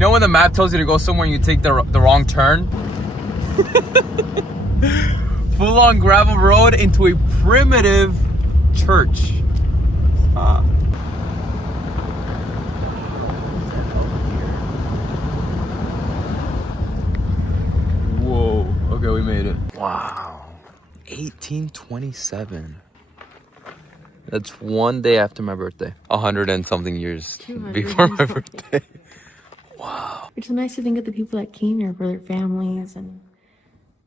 know when the map tells you to go somewhere and you take the wrong turn? Full-on gravel road into a primitive church. Whoa. Okay, we made it. Wow. 1827. That's one day after my birthday. 100 and something years before my birthday. Wow. It's so nice to think of the people that came here for their families and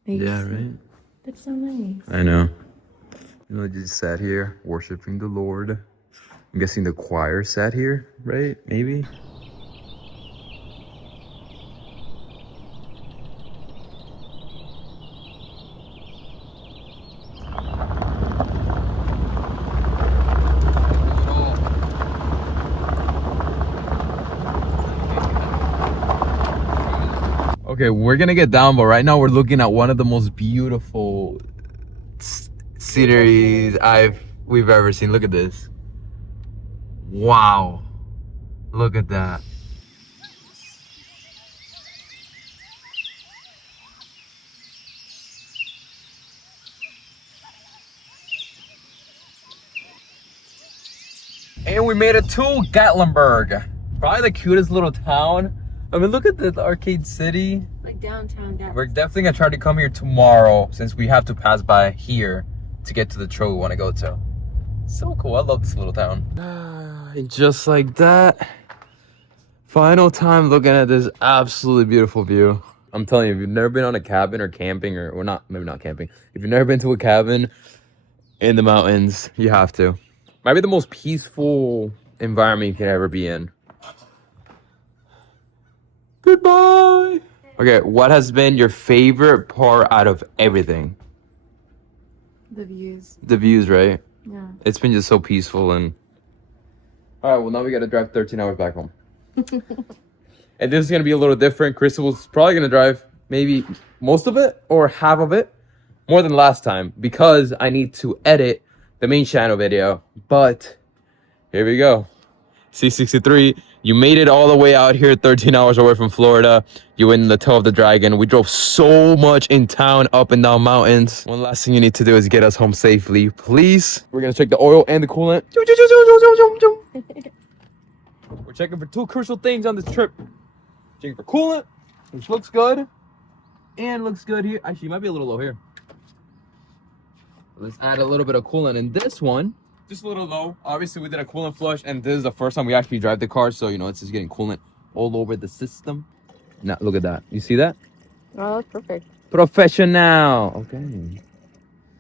they Right? That's so nice. I know. You know, just sat here worshiping the Lord. I'm guessing the choir sat here, right? Maybe. Okay, we're gonna get down, but right now we're looking at one of the most beautiful sceneries we've ever seen. Look at this. Wow. Look at that. And we made it to Gatlinburg. Probably the cutest little town. I mean, look at the arcade city. Like downtown Dallas. We're definitely gonna try to come here tomorrow since we have to pass by here to get to the trail we want to go to. So cool. I love this little town. And just like that, final time looking at this absolutely beautiful view. I'm telling you, if you've never been on a cabin or camping, or not, maybe not camping. If you've never been to a cabin in the mountains, you have to. Might be the most peaceful environment you can ever be in. Goodbye. Okay, what has been your favorite part out of everything? The views. The views, right? Yeah. It's been just so peaceful and... Alright, well now we gotta drive 13 hours back home. And this is gonna be a little different. Crystal's probably gonna drive maybe most of it or half of it. More than last time. Because I need to edit the main channel video. But, here we go. C63, you made it all the way out here, 13 hours away from Florida. You went in the toe of the dragon. We drove so much in town, up and down mountains. One last thing you need to do is get us home safely, please. We're gonna check the oil and the coolant. We're checking for two crucial things on this trip. Checking for coolant, which looks good, and looks good here. Actually, it might be a little low here. Let's add a little bit of coolant in this one. Just a little low. Obviously, we did a coolant flush, and this is the first time we actually drive the car, so you know it's just getting coolant all over the system. Now, look at that. You see that? Oh, that's perfect. Professional. Okay.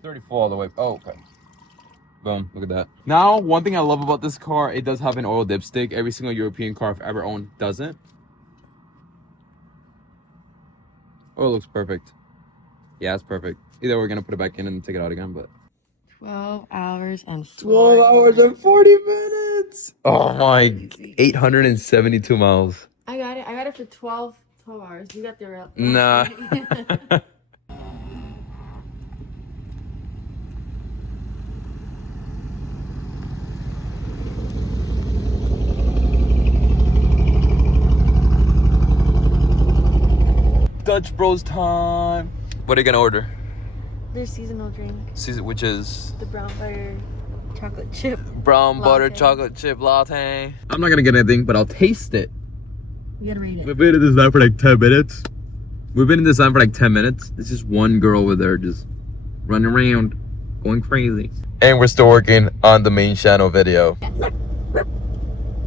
34 all the way. Oh, okay. Boom. Look at that. Now, one thing I love about this car, it does have an oil dipstick. Every single European car I've ever owned doesn't. Oh, it looks perfect. Yeah, it's perfect. Either we're gonna put it back in and take it out again, but 12 hours and 12 hours and 40 minutes. Oh my, 872 miles. I got it for 12 hours. You got the real. Nah. Dutch Bros time. What are you gonna order? Their seasonal drink. Which is the brown butter chocolate chip. Brown butter chocolate chip latte. I'm not gonna get anything, but I'll taste it. You gotta rate it. We've been in this line for like 10 minutes. We've been in this line for like 10 minutes. There's just one girl over there just running around, going crazy. And we're still working on the main channel video.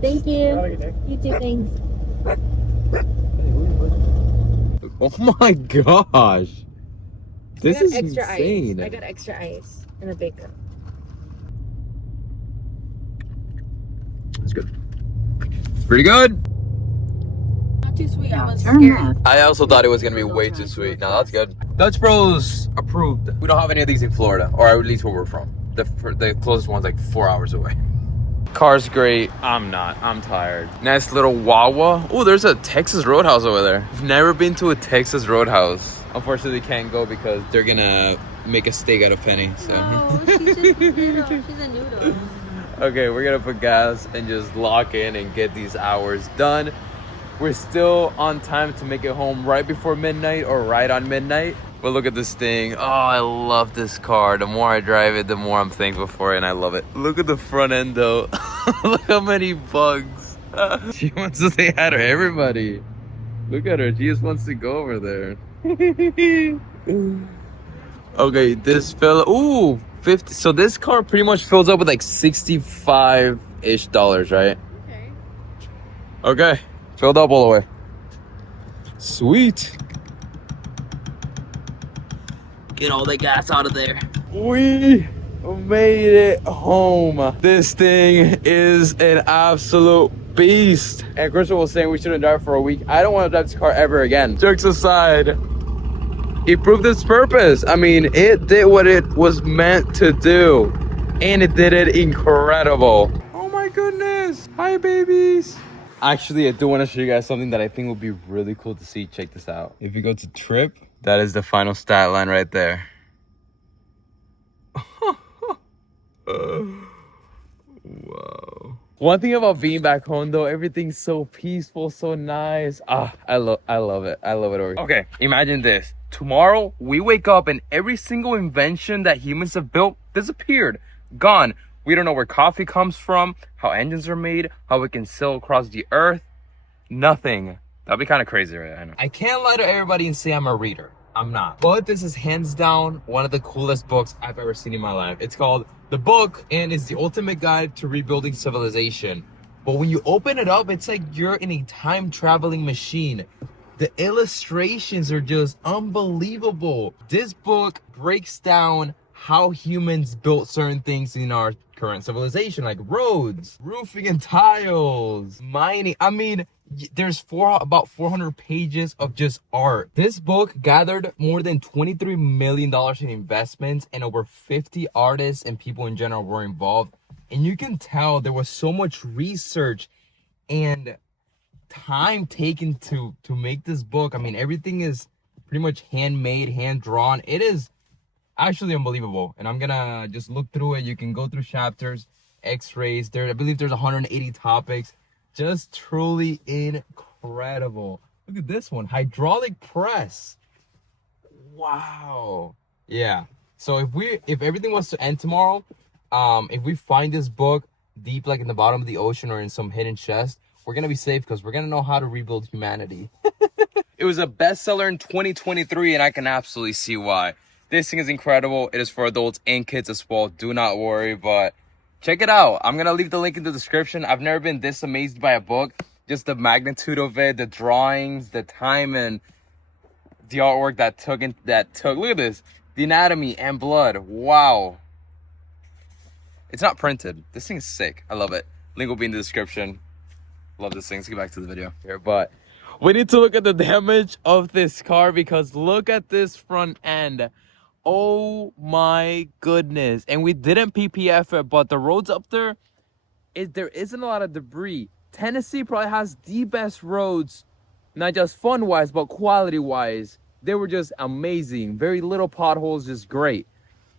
Thank you. You too, thanks. Oh my gosh. This is insane. I got extra ice in a big cup. That's good. Pretty good. Not too sweet. I was scared. I also thought it was gonna be way too sweet. No, that's good. Dutch Bros approved. We don't have any of these in Florida, or at least where we're from. The closest one's like 4 hours away. Car's great. I'm not. I'm tired. Nice little Wawa. Oh, there's a Texas Roadhouse over there. I've never been to a Texas Roadhouse. Unfortunately, can't go because they're gonna make a steak out of Penny. So. No, she's just noodle. She's a noodle. Okay, we're gonna put gas and just lock in and get these hours done. we're still on time to make it home right before midnight or right on midnight. But look at this thing. Oh, I love this car. The more I drive it, the more I'm thankful for it, and I love it. Look at the front end though. Look how many bugs. She wants to say hi to everybody. Look at her. She just wants to go over there. Okay, this fella. Ooh, 50. So this car pretty much fills up with like $65-ish, right? Okay. Okay, filled up all the way. Sweet. Get all the gas out of there. We made it home. This thing is an absolute beast. And Crystal was saying we shouldn't drive for a week. I don't want to drive this car ever again. Jokes aside, it proved its purpose. I mean, it did what it was meant to do. And it did it incredible. Oh my goodness. Hi, babies. Actually, I do want to show you guys something that I think would be really cool to see. Check this out. If you go to trip, that is the final stat line right there. Wow. One thing about being back home though, everything's so peaceful, so nice. I love it. I love it over here. Okay, imagine this. Tomorrow we wake up and every single invention that humans have built disappeared, gone. We don't know where coffee comes from, how engines are made, how we can sail across the earth. Nothing. That'd be kind of crazy, right? I know. I can't lie to everybody and say I'm a reader. I'm not. But this is hands down one of the coolest books I've ever seen in my life. It's called The Book and it's the ultimate guide to rebuilding civilization. But when you open it up, it's like you're in a time traveling machine. The illustrations are just unbelievable. This book breaks down how humans built certain things in our current civilization, like roads, roofing and tiles, mining. I mean, there's about 400 pages of just art. This book gathered more than $23 million in investments and over 50 artists and people in general were involved. And you can tell there was so much research and time taken to make this book. I mean, everything is pretty much handmade, hand drawn. It is actually unbelievable. And I'm gonna just look through it. You can go through chapters, x-rays. I believe there's 180 topics. Just truly incredible. Look at this one, hydraulic press. Wow. Yeah. So if everything was to end tomorrow, if we find this book deep like in the bottom of the ocean or in some hidden chest, we're gonna be safe because we're gonna know how to rebuild humanity. It was a bestseller in 2023 and I can absolutely see why. This thing is incredible. It is for adults and kids as well. Do not worry, but check it out. I'm gonna leave the link in the description. I've never been this amazed by a book. Just the magnitude of it, the drawings, the time and the artwork that took. Look at this. The anatomy and blood. Wow. It's not printed. This thing is sick. I love it. Link will be in the description. Love this thing. Let's get back to the video here, but we need to look at the damage of this car because look at this front end. Oh my goodness. And we didn't PPF it, but the roads up there, there isn't a lot of debris. Tennessee probably has the best roads, not just fun wise, but quality wise. They were just amazing. Very little potholes, just great.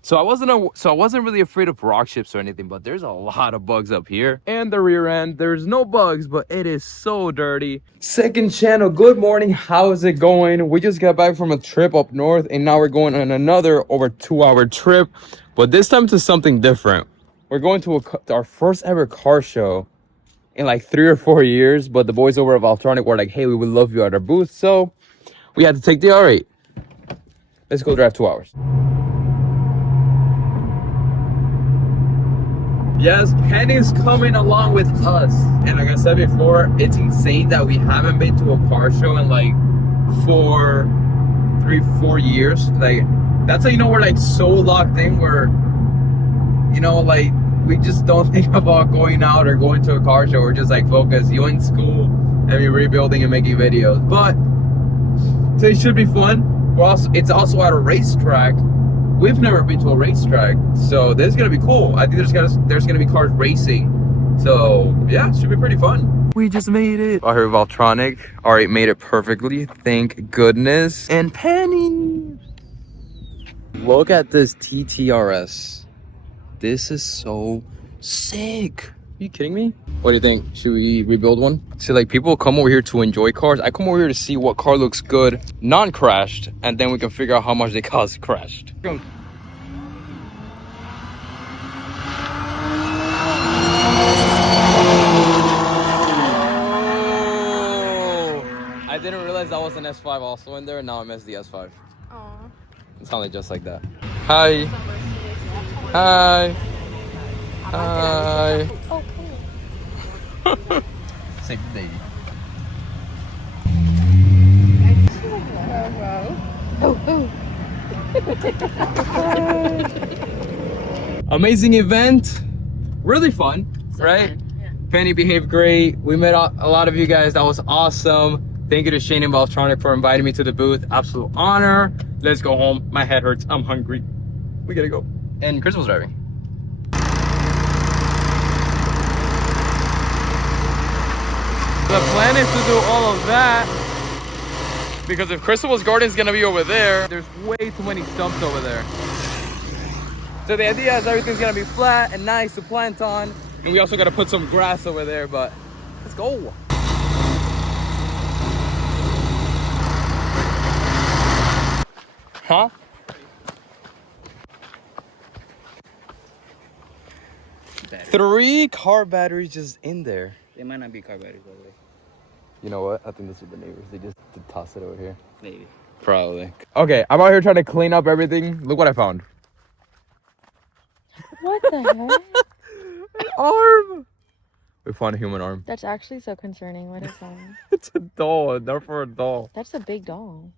So I wasn't really afraid of rock chips or anything, but there's a lot of bugs up here. And the rear end, there's no bugs, but it is so dirty. Second channel, good morning. How is it going? We just got back from a trip up north and now we're going on another over 2-hour trip, but this time to something different. We're going to our first ever car show in like 3 or 4 years, but the boys over at Valtronic were like, hey, we would love you at our booth. So we had to take the R8. Let's go drive 2 hours. Yes, Penny's coming along with us. And like I said before, it's insane that we haven't been to a car show in like 4 years. Like, that's how you know we're like so locked in where, you know, like we just don't think about going out or going to a car show. We're just like focused, you in school and we rebuilding and making videos. But today should be fun. It's also at a racetrack. We've never been to a racetrack, so this is gonna be cool. I think there's gonna be cars racing, so yeah, it should be pretty fun. We just made it. Out here with Valtronic, R8 made it perfectly, thank goodness. And Penny, look at this TTRS. This is so sick. you kidding me? What do you think? Should we rebuild one? See, like, people come over here to enjoy cars. I come over here to see what car looks good, non-crashed, and then we can figure out how much they cost crashed. I didn't realize that was an S5 also in there, and now I missed the S5. Aw. It sounded just like that. Hi. Hi. Hi. Oh, cool. Save the baby. Amazing event. Really fun, right? Fun, yeah. Penny behaved great. We met a lot of you guys. That was awesome. Thank you to Shane and Valtronic for inviting me to the booth. Absolute honor. Let's go home. My head hurts. I'm hungry. We gotta go. And Chris was driving. The plan is to do all of that because if Crystal's garden is gonna be over there, there's way too many stumps over there. So the idea is everything's gonna be flat and nice to plant on. And we also gotta put some grass over there, but let's go. Huh? Battery. 3 car batteries just in there. They might not be car batteries, by the way. You know what? I think this is the neighbors. They just toss it over here. Maybe. Probably. Okay, I'm out here trying to clean up everything. Look what I found. What the heck? An arm. We found a human arm. That's actually so concerning. What is that? It's a doll. Not for a doll. That's a big doll.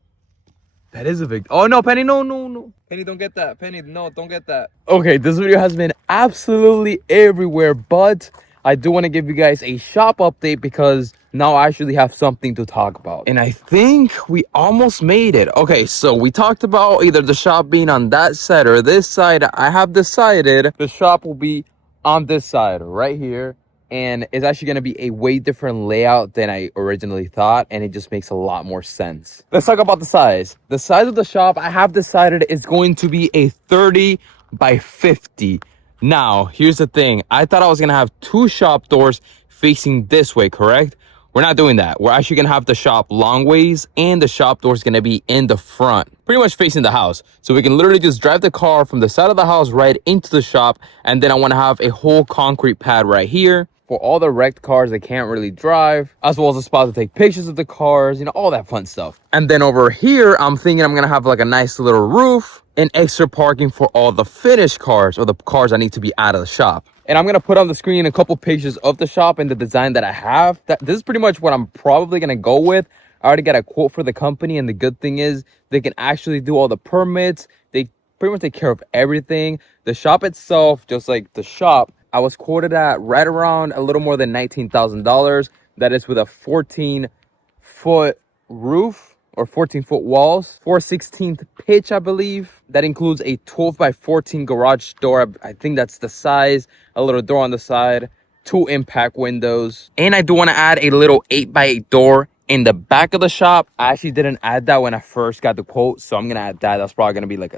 That is a big. Oh no, Penny! No, no, no. Penny, don't get that. Penny, no, don't get that. Okay, this video has been absolutely everywhere, but I do want to give you guys a shop update because now I actually have something to talk about. And I think we almost made it. Okay, so we talked about either the shop being on that side or this side. I have decided the shop will be on this side right here. And it's actually going to be a way different layout than I originally thought. And it just makes a lot more sense. Let's talk about the size. The size of the shop, I have decided is going to be a 30 by 50. Now, here's the thing. I thought I was going to have 2 shop doors facing this way, correct? We're not doing that. We're actually going to have the shop long ways and the shop door is going to be in the front, pretty much facing the house. So we can literally just drive the car from the side of the house right into the shop. And then I want to have a whole concrete pad right here for all the wrecked cars that can't really drive, as well as a spot to take pictures of the cars, you know, all that fun stuff. And then over here, I'm thinking I'm going to have like a nice little roof and extra parking for all the finished cars or the cars that need to be out of the shop. And I'm going to put on the screen a couple pictures of the shop and the design that I have. This is pretty much what I'm probably going to go with. I already got a quote for the company, and the good thing is they can actually do all the permits. They pretty much take care of everything. The shop itself, just like the shop, I was quoted at right around a little more than $19,000. That is with a 14-foot roof or 14-foot walls, 4/16 pitch, I believe. That includes a 12 by 14 garage door. I think that's the size. A little door on the side, 2 impact windows. And I do want to add a little 8 by 8 door in the back of the shop. I actually didn't add that when I first got the quote, so I'm going to add that. That's probably going to be like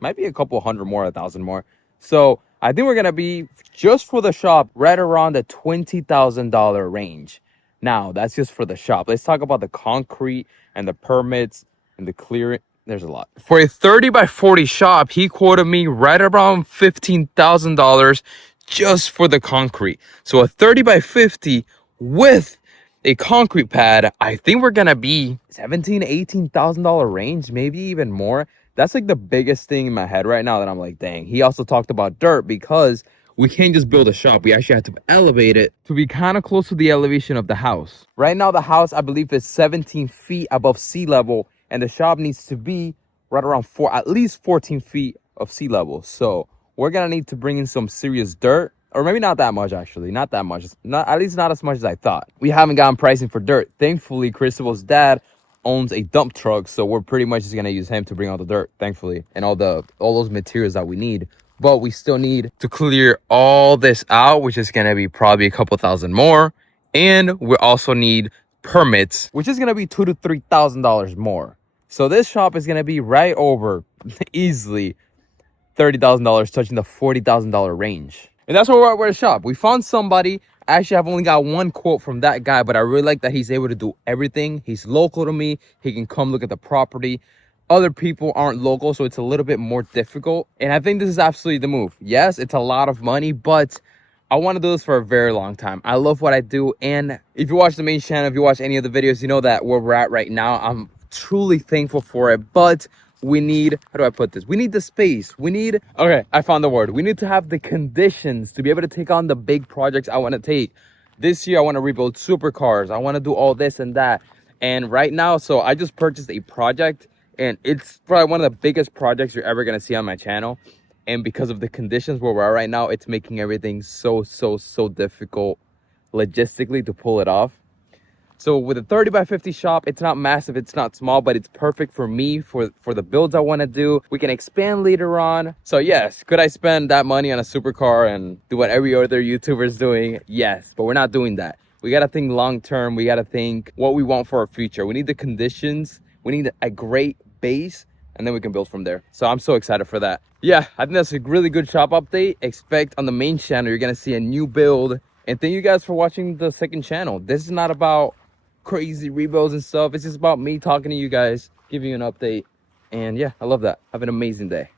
might be a couple hundred more, 1,000 more. So I think we're going to be, just for the shop, right around the $20,000 range. Now, that's just for the shop. Let's talk about the concrete and the permits and the clearing. There's a lot. For a 30 by 40 shop, he quoted me right around $15,000 just for the concrete. So a 30 by 50 with a concrete pad, I think we're going to be $17,000, $18,000 range, maybe even more. That's like the biggest thing in my head right now that I'm like, dang. He also talked about dirt because we can't just build a shop. We actually have to elevate it to be kind of close to the elevation of the house. Right now, the house, I believe, is 17 feet above sea level, and the shop needs to be right around at least 14 feet of sea level. So we're going to need to bring in some serious dirt, or maybe not that much, actually. Not that much. At least not as much as I thought. We haven't gotten pricing for dirt. Thankfully, Christabel's dad owns a dump truck, so we're pretty much just gonna use him to bring all the dirt, thankfully, and all those materials that we need. But we still need to clear all this out, which is gonna be probably a couple thousand more, and we also need permits, which is gonna be $2,000 to $3,000 more. So this shop is gonna be right over easily $30,000, touching the $40,000 range. And that's where we're at, we're at shop. We found somebody. Actually, I've only got one quote from that guy, but I really like that he's able to do everything. He's local to me. He can come look at the property. Other people aren't local, so it's a little bit more difficult. And I think this is absolutely the move. Yes, it's a lot of money, but I want to do this for a very long time. I love what I do. And if you watch the main channel, if you watch any of the videos, you know that where we're at right now, I'm truly thankful for it. But we need, how do I put this? We need the space. We need, okay, I found the word. We need to have the conditions to be able to take on the big projects I want to take. This year, I want to rebuild supercars. I want to do all this and that. And right now, so I just purchased a project, and it's probably one of the biggest projects you're ever going to see on my channel. And because of the conditions where we're at right now, it's making everything so difficult logistically to pull it off. So with a 30 by 50 shop, it's not massive, it's not small, but it's perfect for me, for the builds I want to do. We can expand later on. So yes, could I spend that money on a supercar and do what every other YouTuber is doing? Yes, but we're not doing that. We got to think long term. We got to think what we want for our future. We need the conditions. We need a great base, and then we can build from there. So I'm so excited for that. Yeah, I think that's a really good shop update. Expect on the main channel, you're going to see a new build. And thank you guys for watching the second channel. This is not about crazy rebuilds and stuff. It's just about me talking to you guys, giving you an update. And yeah, I love that. Have an amazing day.